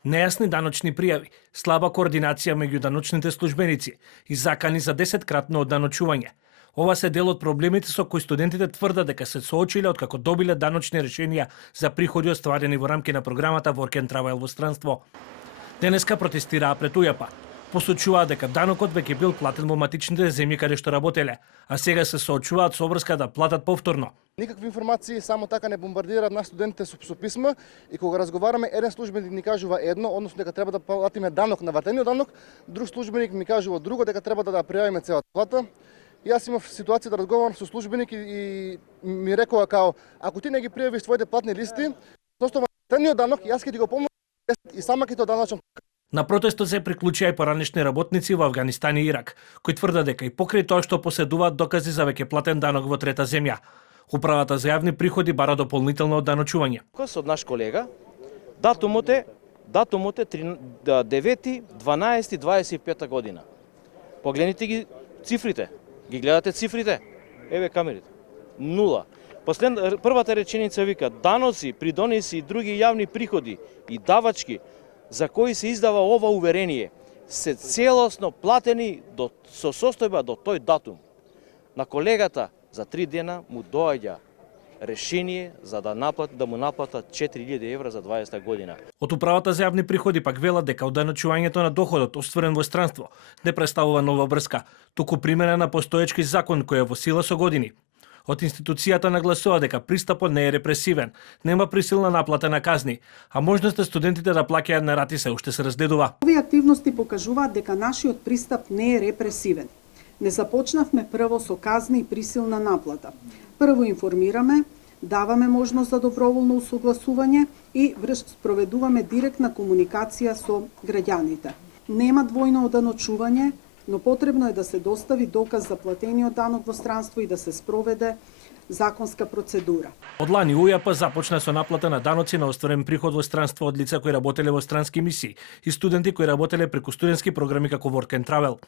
Нејасни даночни пријави, слаба координација меѓу даночните службеници и закани за 10-кратно одданочување. Ова се дел од проблемите со кои студентите тврдат дека се соочиле откако добиле даночни решенија за приходи остварени во рамки на програмата Work and Travel во странство. Денеска протестираа пред УЈП. Посочуваат дека данокот веќе бил платен во матичните земји каде што работеле, а сега се соочуваат со обврска да платат повторно. Никакви информации, само така не бомбардираат на студентите со писма и кога разговараме, еден службеник ни кажува едно, односно дека треба да платиме данок на вратениот данок, друг службеник ми кажува друго, дека треба да пријавиме целата плата. Јас имав ситуација да разговарам со службеник и ми рекоа као, ако ти не ги пријавиш своите платни листи, односно вратениот данок, јас ќе ти го помогнам и сама ќе те даночам. На протестот се приклучија и поранешни работници во Авганистан и Ирак, кои тврдат дека и покрај тоа што поседуваат докази за веќе платен данок во трета земја, Управата за јавни приходи бара дополнително одданочување. Од наш колега, датумот е 9.12.25 година. Погледнете ги цифрите. Ги гледате цифрите? Еве камерите. 0. Првата реченица вика: даноци, придонеси и други јавни приходи и давачки за кои се издава ова уверение се целосно платени со состојба до тој датум. На колегата за 3 дена му доаѓа решение за да му наплатат 4.000 евра за 20 година. Од Управата за јавни приходи пак велат дека одданочувањето на доходот остварен во странство не представува нова врска, туку примена на постоечки закон кој е во сила со години. Од институцијата нагласува дека пристапот не е репресивен, нема присилна наплата на казни, а можноста студентите да плаќаат на рати се уште се разгледува. Овие активности покажуваат дека нашиот пристап не е репресивен. Не започнавме прво со казни и присилна наплата. Прво информираме, даваме можност за доброволно усогласување и спроведуваме директна комуникација со граѓаните. Нема двојно одданочување, но потребно е да се достави доказ за платениот данок во странство и да се спроведе законска процедура. Од лани УЈП започна со наплата на даноци на остварен приход во странство од лица кои работеле во странски мисии и студенти кои работеле преку студентски програми како Work and Travel.